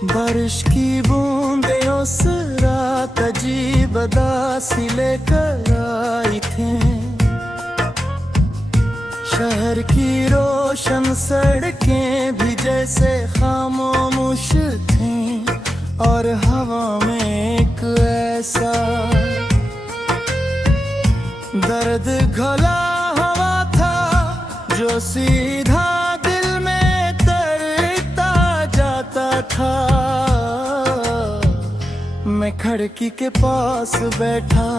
बारिश की बूंदें उस रात अजीब उदासी लेकर आई थी। शहर की रोशन सड़कें भी जैसे खामोश थीं, और हवा में एक ऐसा दर्द घोला हवा था जो सीधा दिल में तरता जाता था। मैं खिड़की के पास बैठा,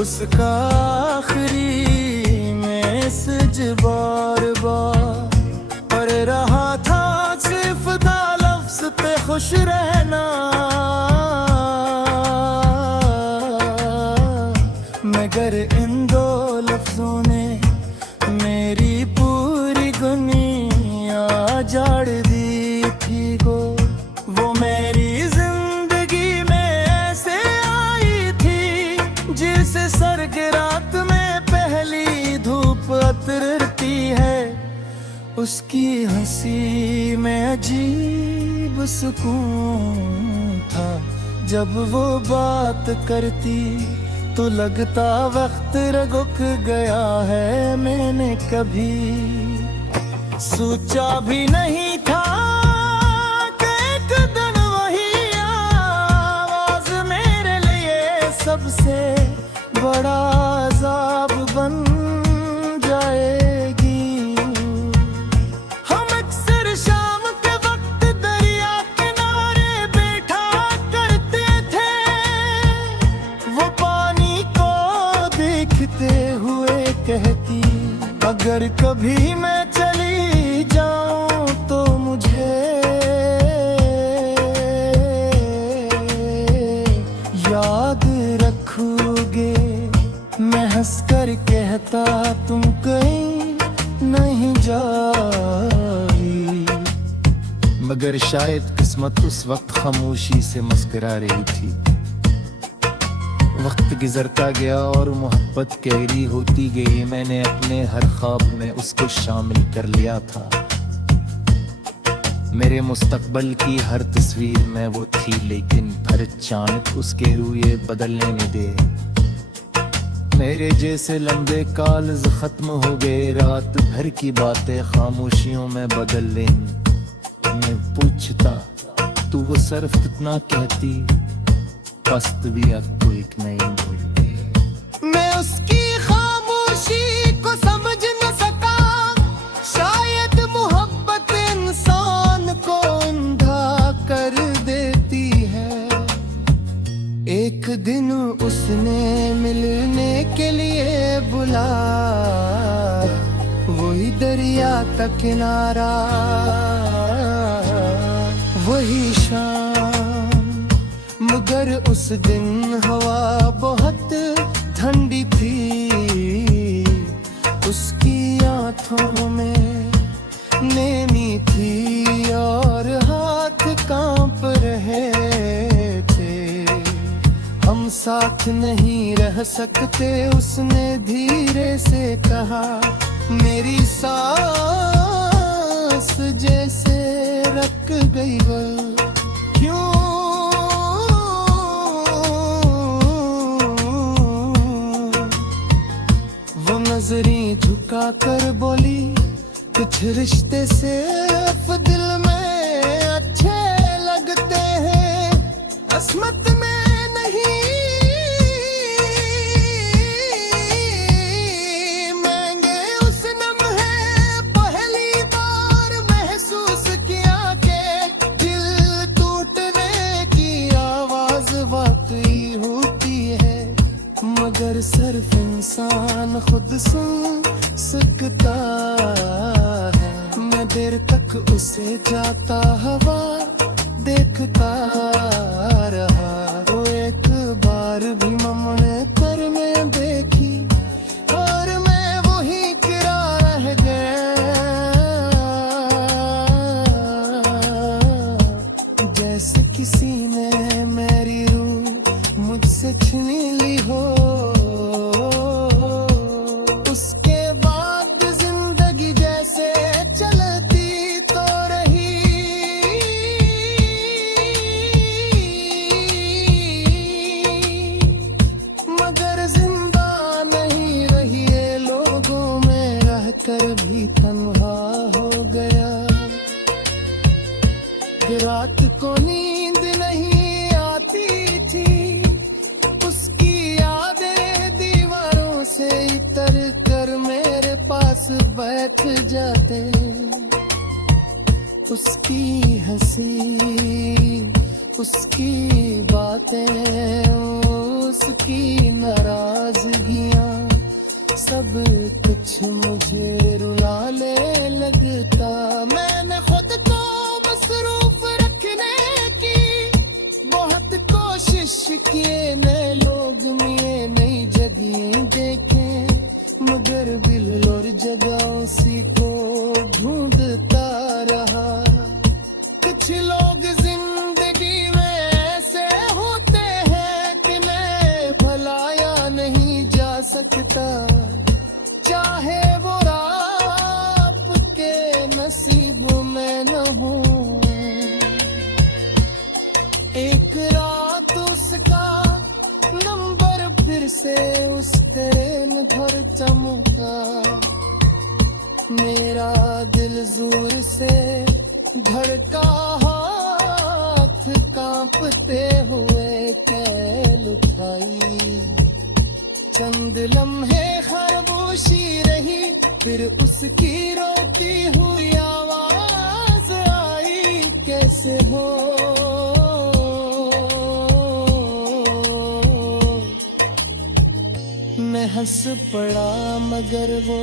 उसका आखिरी मैसेज बार बार पढ़ रहा था। सिर्फ था लफ्ज़ पे खुश रहना, मगर इन दो लफ्जों ने मेरी पूरी दुनिया जाड़ दी थी। वो मेरी जिंदगी में ऐसे आई थी जिसे सर के रात में पहली धूप उतरती है। उसकी हंसी में अजीब सुकून था। जब वो बात करती तो लगता वक्त रुक गया है। मैंने कभी सोचा भी नहीं था कि एक दिन वही आवाज मेरे लिए सबसे बड़ा अजाब बन जाएगी। हम अक्सर शाम के वक्त दरिया किनारे बैठा करते थे। वो पानी को देखते हुए कहती, अगर कभी मैं चली जाऊं तो मुझे याद रखोगे। मैं हंसकर कहता, तुम कहीं नहीं जाई। मगर शायद किस्मत उस वक्त खामोशी से मुस्कुरा रही थी। वक्त गुजरता गया और मोहब्बत गहरी होती गई। मैंने अपने हर ख्वाब में उसको शामिल कर लिया था। मेरे मुस्तकबल की हर तस्वीर में वो थी, लेकिन फिर अचानक उसके रूए बदलने न दे। मेरे जैसे लंबे काल्स खत्म हो गए। रात भर की बातें खामोशियों में बदल लें। मैं पूछता, तू वो सिर्फ कितना कहती, वास्तवियत को एक नई बोलती। मैं उसकी खामोशी को समझ न सका। शायद मोहब्बत इंसान को अंधा कर देती है। एक दिन उसने मिलने के लिए बुलाया, वही दरिया का किनारा, वही शाम। मगर उस दिन हवा बहुत ठंडी थी। उसकी आंखों में नेमी थी और हाथ कांप रहे थे। हम साथ नहीं रह सकते, उसने धीरे से कहा। मेरी सांस जैसे रक गई वो, क्यों? वो नजरें झुका कर बोली, कुछ रिश्ते सिर्फ दिल में अच्छे लगते हैं, किस्मत में नहीं। मैंने उस लम्हे पहली बार महसूस किया कि दिल टूटने की आवाज वाकई होती है। मगर सिर्फ इंसान खुद सुन सकता है। मैं देर तक उसे जाता हवा देखता रहा। वो एक बार भी ममने कर मैं देखी और मैं वही गिरा रह गया। जैसे किसी ने मेरी रूह मुझसे छीन ली हो। उसके बाद जिंदगी जैसे चलती तो रही। रात को नींद नहीं आती थी, उसकी यादें दीवारों से इतर कर मेरे पास बैठ जाते। उसकी हंसी, उसकी बातें, उसकी नाराजगियां, सब कुछ मुझे रुलाने लगता। मैंने खुद को मसरूफ रखने की बहुत कोशिश किए, नए लोग मिले, नई जगह देखे, मगर बिल और जगह उसी को ढूंढता रहा। कुछ लोग जिंदगी में ऐसे होते हैं कि मैं भुलाया नहीं जा सकता, चाहे वो आपके नसीब में न हो। एक रात उसका नंबर फिर से उस ट्रेन घर चमका, मेरा दिल जोर से धड़का, हाथ कांपते हुए कैल उठाई। चंद लम्हे खामोशी रही, फिर उसकी रोती हुई आवाज आई, कैसे हो। मैं हंस पड़ा मगर वो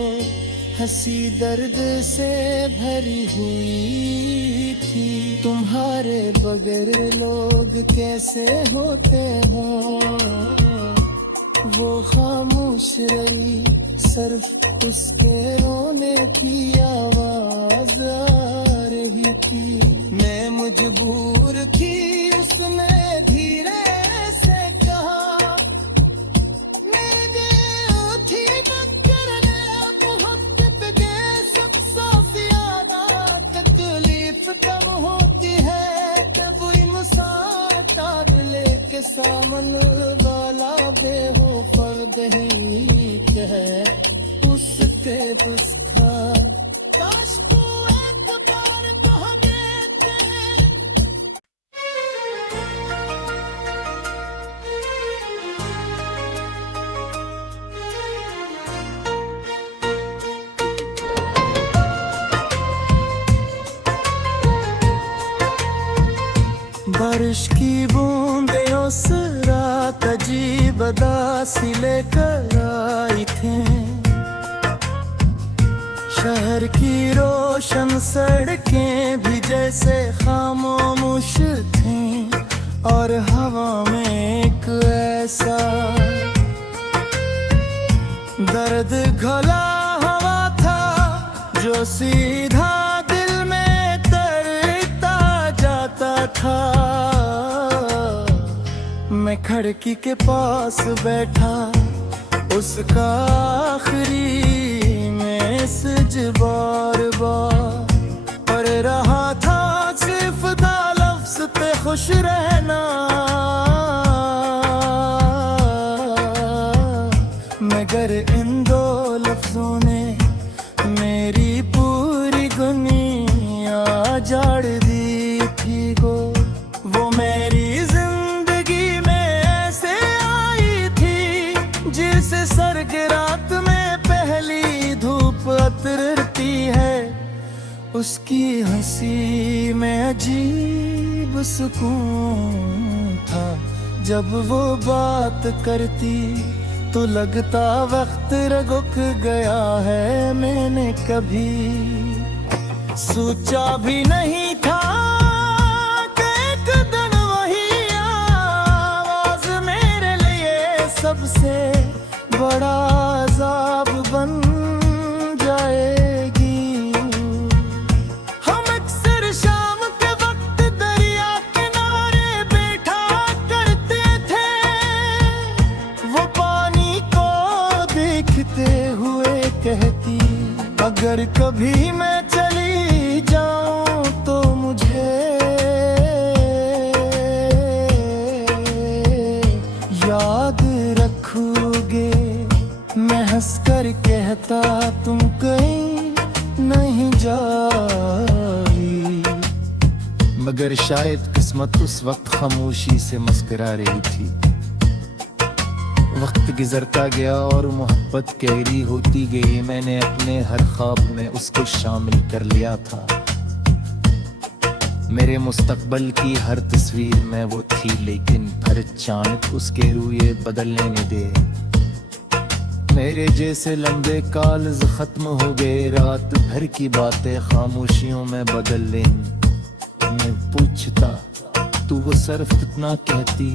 हंसी दर्द से भरी हुई थी। तुम्हारे बगैर लोग कैसे होते हों, वो खामोश रही, सिर्फ उसके रोने की आवाज आ रही थी। मैं मजबूर थी, उसने धीरे से कहा, मैंने उठी करने मोहब्बत के सब साफियाना। तकलीफ कम होती है जब इंसान तार लेके सामन वाला बेवफा ही है, उसके दुस्खा काश तू एक बार कह देते। बारिश की बूंदें उस रात अजीब उदासी लेकर आई थी। शहर की रोशन सड़कें भी जैसे खामोश थीं, और हवा में एक ऐसा दर्द घोला हवा था जो सीधा दिल में तरता जाता था। मैं खिड़की के पास बैठा, उसका आखिरी मैसेज बार बार पढ़ रहा था, सिर्फ था लफ्ज़ पे खुश रहना। मगर इन दो लफ्ज़ों ने मेरी पूरी दुनिया जाड़ दी थी गो। वो मेरी जिंदगी में ऐसे आई थी जिसे सर्द रात में पहली धूप उतरती है। उसकी हंसी में अजीब सुकून था, जब वो बात करती तो लगता वक्त रुक गया है। मैंने कभी सोचा भी नहीं था कि एक दिन वही आवाज मेरे लिए सबसे बड़ा अजाब बन जाएगी। हम अक्सर शाम के वक्त दरिया किनारे बैठा करते थे, वो पानी को देखते हुए कहती, अगर कभी मैं चली जाऊं तो मुझे याद रखोगे। मैं हंसकर कहता, तुम कहीं नहीं जाई, मगर मगर शायद किस्मत उस वक्त खामोशी से मुस्कुरा रही थी। वक्त गुजरता गया और मोहब्बत गहरी होती गई। मैंने अपने हर ख्वाब में उसको शामिल कर लिया था। मेरे मुस्तकबल की हर तस्वीर में वो थी, लेकिन फिर अचानक उसके रूये बदलने न दे। मेरे जैसे लंबे काल्स खत्म हो गए, रात भर की बातें खामोशियों में बदल लें। मैं पूछता तू वो सिर्फ कितना कहती,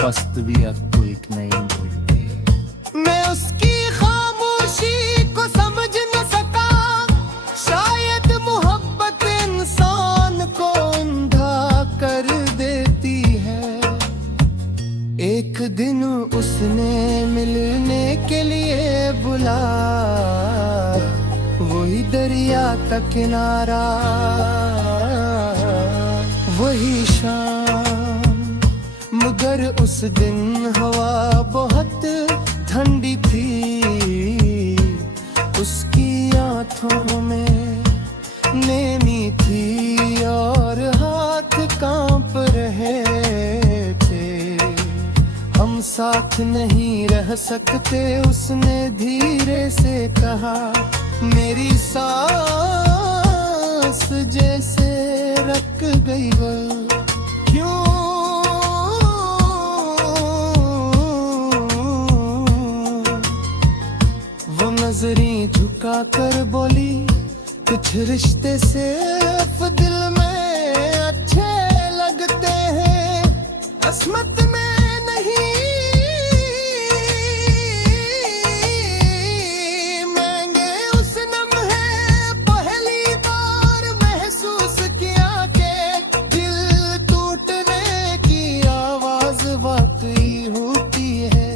वास्तवियत को एक नई बोलती। मैं उसकी खामोशी को समझ न सका, शायद मोहब्बत इंसान को अंधा कर देती है। एक दिन उसने मिलने के लिए बुला, वही दरिया का किनारा, वही शाम। मगर उस दिन हवा बहुत ठंडी थी, उसकी आंखों में नेमी थी और हाथ कांप रहे थे। हम साथ नहीं रह सकते, उसने धीरे से कहा। मेरी सांस जैसे रक गई वो, क्यों वो नजरें झुका कर बोली, कुछ रिश्ते सिर्फ दिल में अच्छे लगते हैं, किस्मत में नहीं। महंगे उस लम्हे पहली बार महसूस किया कि दिल टूटने की आवाज वाकई होती है,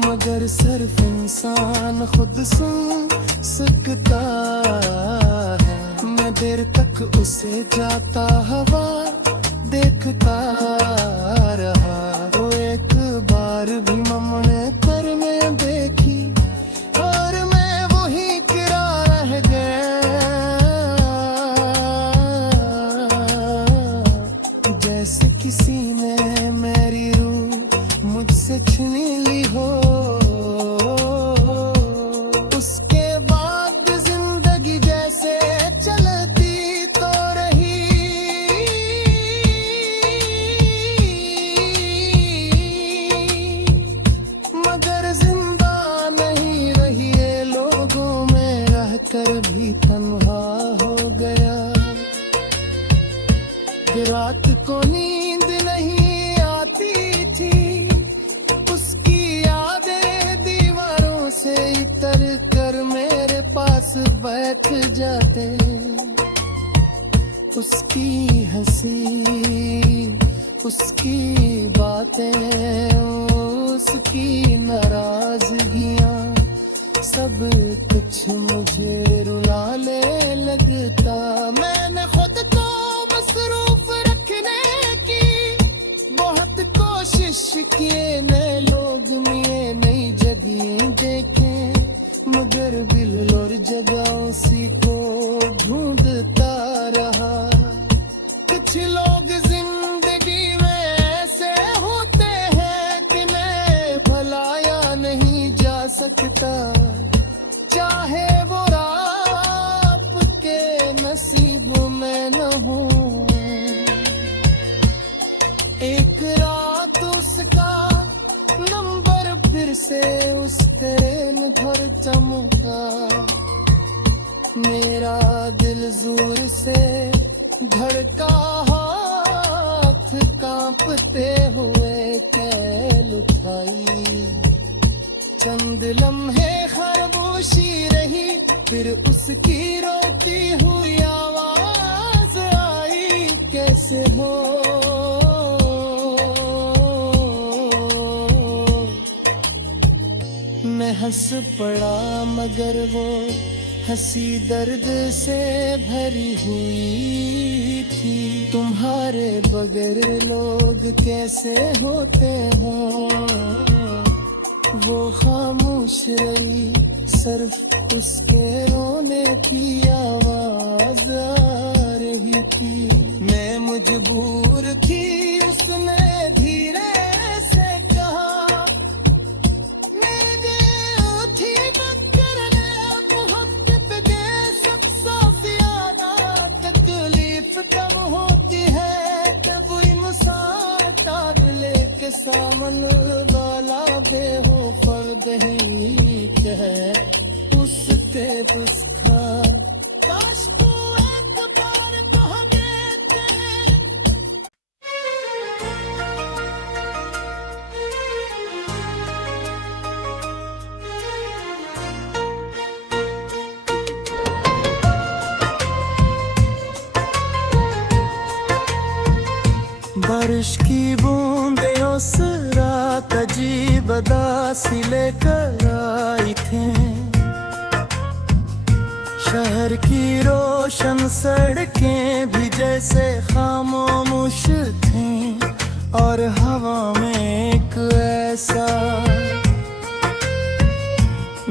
मगर सिर्फ इंसान खुद सुन सकता है। मैं देर तक उसे जाता हवा देखता रहा, वो एक बार भी ममने कर मैं देखी और मैं वही गिरा रह गया, जैसे किसी ने मेरी रूह मुझसे छीन ली हो। उसके बाद जिंदगी जैसे चलती तो रही, मगर जिंदा नहीं रही। ये लोगों में रहकर भी तन्हा हो गया। रात को नींद नहीं आती थी, उसकी यादें दीवारों से इतर कर मेरे पास बैठ जाते। उसकी हंसी, उसकी बातें, उसकी नाराजगियां, सब कुछ मुझे रुलाने लगता। मैंने खुद को मसरूफ रखने की बहुत कोशिश किए, नए लोग मिले, नई जगह देखे, मगर बिल और जगहों सी को ढूंढता रहा। कुछ लोग जिंदगी में ऐसे होते हैं कि मैं भलाया नहीं जा सकता, चाहे वो आपके नसीब में न हो। एक रात उसका नंबर फिर से उस ट्रेन घर चमका, मेरा दिल जोर से धड़का, हाथ कांपते हुए कैल उठाई। चंद लम्हे खामोशी रही, फिर उसकी रोती हुई आवाज आई, कैसे हो। मैं हंस पड़ा, मगर वो हंसी दर्द से भरी हुई थी। तुम्हारे बगैर लोग कैसे होते हों, वो खामोश रही, सिर्फ उसके रोने की आवाज आ रही थी, मैं मजबूर थी। उसने धीरे से कहा, मैंने उठी करने मोहब्बत के सब ज्यादा तकलीफ कम होती है जब इंसान तार लेके सामन वाला बेहोफर्द ही है उसके दुस्खा। काश तू एक बार कह देते। बारिश की बूंदें उस रात अजीब उदासी लेकर आई थी। शहर की रोशन सड़कें भी जैसे खामोश थीं और हवा में एक ऐसा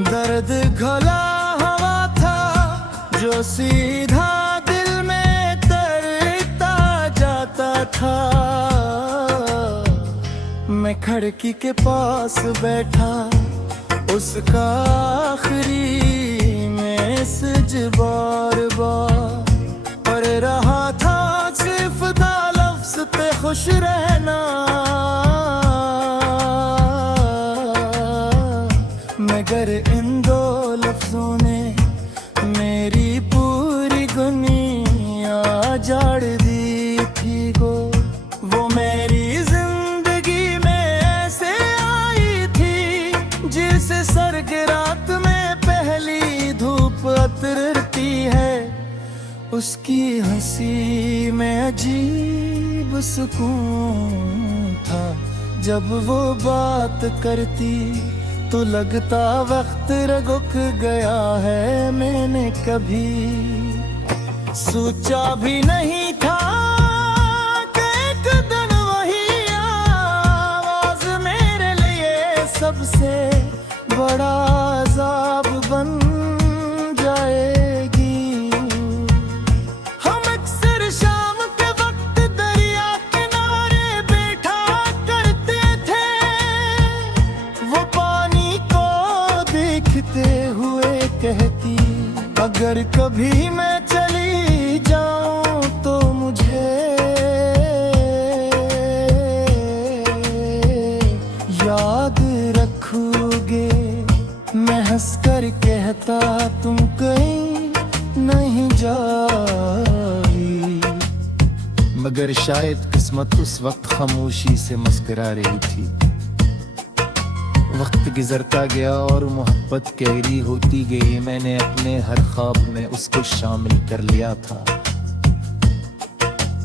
दर्द घोला हवा था जो सीधा दिल में तरता जाता था। मैं खिड़की के पास बैठा, उसका आखिरी मैसेज बार बार पढ़ रहा था। सिर्फ था लफ्ज़ पे खुश रहना, मगर इन दो लफ्ज़ों ने मेरी पूरी दुनिया जाड़ दी थी। वो मेरी जिंदगी में ऐसे आई थी जिसे सर के रात में पहली धूप उतरती है। उसकी हंसी में अजीब सुकून था। जब वो बात करती तो लगता वक्त रुक गया है। मैंने कभी सोचा भी नहीं था कि एक दिन वही आवाज मेरे लिए सबसे बड़ा अजाब बन जाएगी। हम अक्सर शाम के वक्त दरिया किनारे बैठा करते थे। वो पानी को देखते हुए कहती, अगर कभी मैं चली जाऊं तो मुझे याद रखोगे। मैं हंसकर कहता, तुम कहीं नहीं जाई। मगर शायद किस्मत उस वक्त खामोशी से मुस्कुरा रही थी। वक्त गुजरता गया और मोहब्बत गहरी होती गई। मैंने अपने हर ख्वाब में उसको शामिल कर लिया था।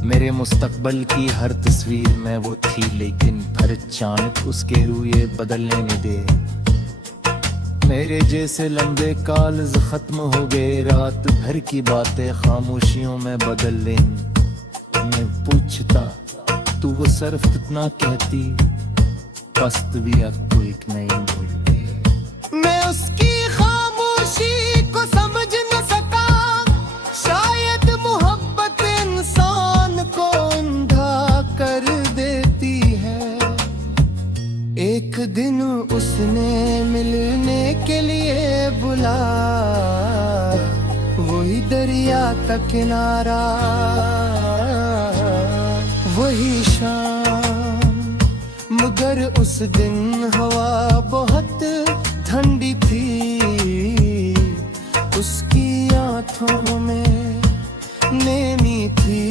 मेरे मुस्तकबल की हर तस्वीर में वो थी, लेकिन फिर अचानक उसके रूए बदलने न दे। मेरे जैसे लंबे काल्स खत्म हो गए, रात भर की बातें खामोशियों में बदल लें। मैं पूछता, तू वो सिर्फ कितना कहती, वास्तवियत को एक नई बोल। मैं उसकी खामोशी को समझ न सका। शायद मोहब्बत इंसान को अंधा कर देती है। एक दिन उसने मिलने के लिए बुला, वही दरिया का किनारा, वही शाम। मगर उस दिन हवा बहुत ठंडी थी। उसकी आंखों में नेमी थी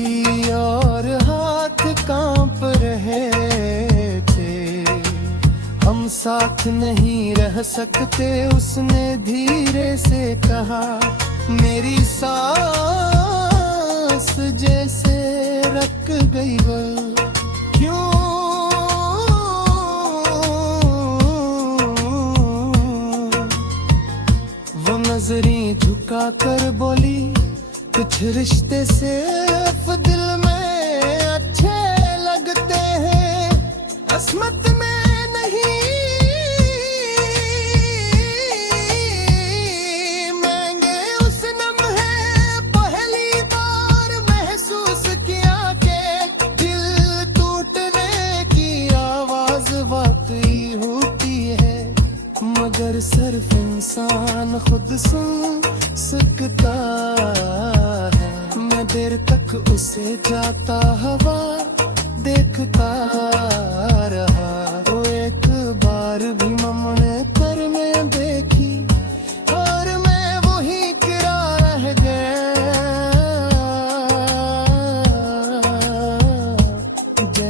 और हाथ कांप रहे थे। हम साथ नहीं रह सकते, उसने धीरे से कहा। मेरी सांस जैसे रक गई वो, क्यों नजरें झुका कर बोली, कुछ रिश्ते सिर्फ दिल में अच्छे लगते हैं, किस्मत में नहीं। महंगे उस नम्हे पहली बार महसूस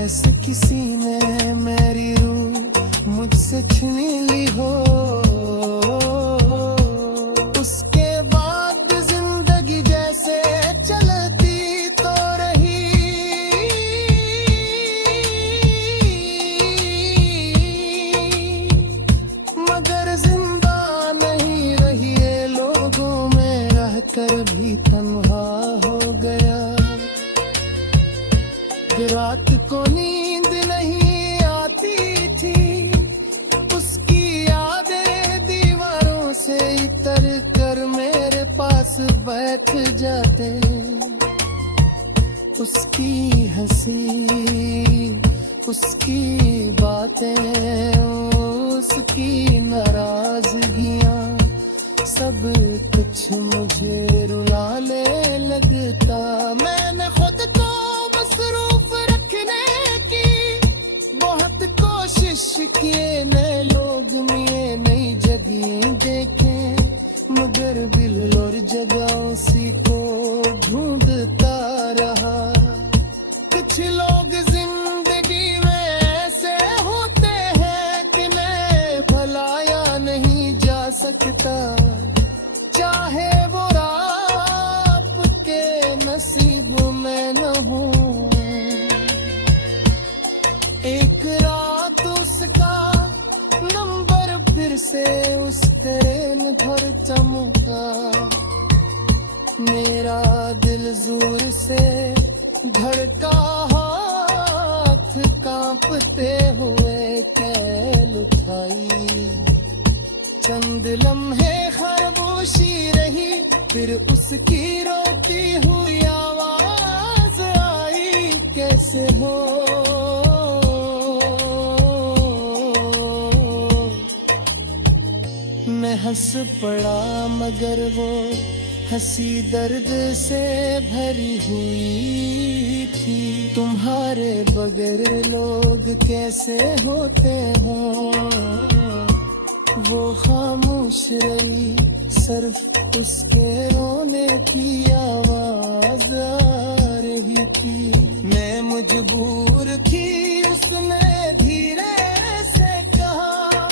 जैसे किसी ने मेरी रूह मुझसे छीन ली हो। उसके बाद जिंदगी जैसे चलती तो रही, मगर जिंदा नहीं रही ये लोगों में रहकर भी तन्हा हो गया। रात को नींद नहीं आती थी, उसकी यादें दीवारों से इतर कर मेरे पास बैठ जाते। उसकी हंसी, उसकी बातें, उसकी नाराजगियां, सब कुछ मुझे रुलाने लगता। मैंने खुद को मसरूफ रखने की बहुत कोशिश किए, नए लोग मिले, नई जगह देखे, मगर बिल और जगहों सी को ढूंढता रहा। कुछ लोग जिंदगी में ऐसे होते हैं कि मैं भुलाया नहीं जा सकता, चाहे वो आपके नसीब में न हो। एक रात उसका नंबर फिर से उस ट्रेन घर चमका, मेरा दिल जोर से धड़का, हाथ कांपते हुए कैल उठाई। चंद लम्हे खामोशी रही, फिर उसकी रोती हुई आवाज आई, कैसे हो। मैं हंस पड़ा मगर वो हंसी दर्द से भरी हुई थी। तुम्हारे बगैर लोग कैसे होते हों, वो खामोश रही, सिर्फ उसके रोने की आवाज आ रही थी। मैं मजबूर थी, उसने धीरे से कहा,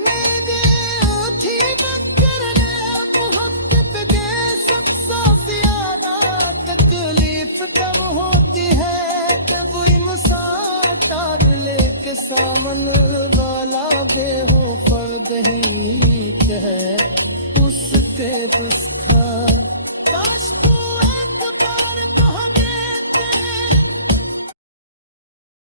मैंने उठी करने मोहब्बत के शख्सों से ज्यादा तकलीफ तब होती है जब इंसान तार लेके सामन वाला बेहो फर्द ही है उसके दुस्खा।